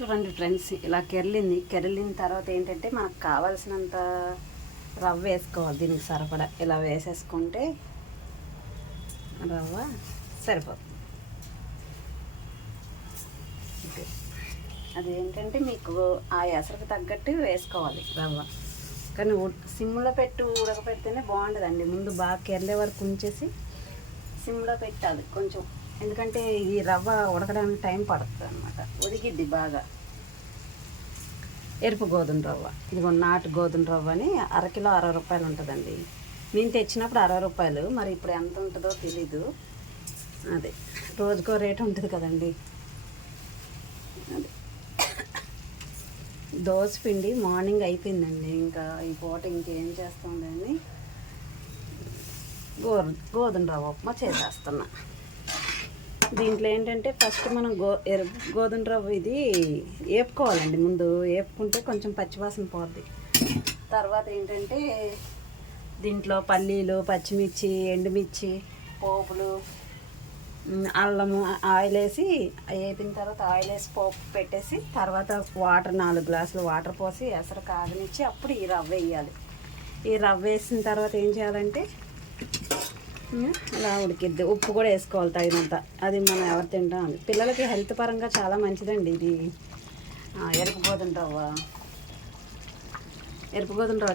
చూడండి ఫ్రెండ్స్, ఇలా కెరిలిన తర్వాత ఏంటంటే మనకు కావాల్సినంత రవ్వ వేసుకోవాలి. దీనికి సరిపడా ఇలా వేసేసుకుంటే రవ్వ సరిపోతుంది. ఓకే, అదేంటంటే మీకు ఆ ఎసరికి తగ్గట్టు వేసుకోవాలి రవ్వ. కానీ సిమ్లో పెట్టి ఉడకపెడితేనే బాగుంటుందండి. ముందు బాగా కెరలే వరకు ఉంచేసి సిమ్లో పెట్టాలి కొంచెం, ఎందుకంటే ఈ రవ్వ ఉడకడానికి టైం పడుతుంది అనమాట. ఉడికిద్ది బాగా. ఎరుపు గోధుమ రవ్వ, ఇదిగో నాటు గోధుమ రవ్వ అని అరకిలో 60 రూపాయలు ఉంటుందండి. నేను తెచ్చినప్పుడు 60 రూపాయలు, మరి ఇప్పుడు ఎంత ఉంటుందో తెలీదు. అదే రోజుకో రేటు ఉంటుంది కదండి. అదే దోశ పిండి మార్నింగ్ అయిపోయిందండి. ఇంకా ఈ పూట ఇంకేం చేస్తుందని గోధుమ రవ్వ ఉప్మా చేసేస్తున్నా. దీంట్లో ఏంటంటే ఫస్ట్ మనం గోధుమ రవ్వ ఇది వేపుకోవాలండి. ముందు వేపుకుంటే కొంచెం పచ్చివాసన పోద్ది. తర్వాత ఏంటంటే దీంట్లో పల్లీలు, పచ్చిమిర్చి, ఎండుమిర్చి, పోపులు, అల్లము, ఆయిల్ వేసి వేపిన తర్వాత ఆయిల్ వేసి పోపు పెట్టేసి తర్వాత వాటర్ 4 గ్లాసులు వాటర్ పోసి ఎసరు కాగనిచ్చి అప్పుడు ఈ రవ్వ వేయాలి. ఈ రవ్వ వేసిన తర్వాత ఏం చేయాలంటే అలా ఉడికిద్ది. ఉప్పు కూడా వేసుకోవాలి తగినంత. అది మనం ఎవరు తింటాం అని. పిల్లలకి హెల్త్ పరంగా చాలా మంచిదండి ఇది. ఎరుపు గోధుమ రవ్వ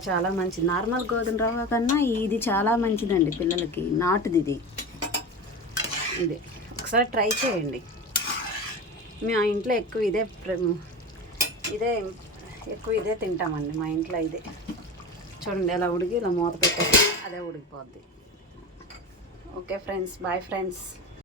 చాలా మంచిది. నార్మల్ గోధుమ రవ్వ కన్నా ఇది చాలా మంచిదండి పిల్లలకి. నాటుది ఇది ఒకసారి ట్రై చేయండి. మా ఇంట్లో ఎక్కువ ఇదే తింటామండి. మా ఇంట్లో ఇదే. చూడండి ఎలా ఉడికి ఇలా మూత పెట్టేసి అదే ఉడికిపోద్ది. Okay friends, boy friends.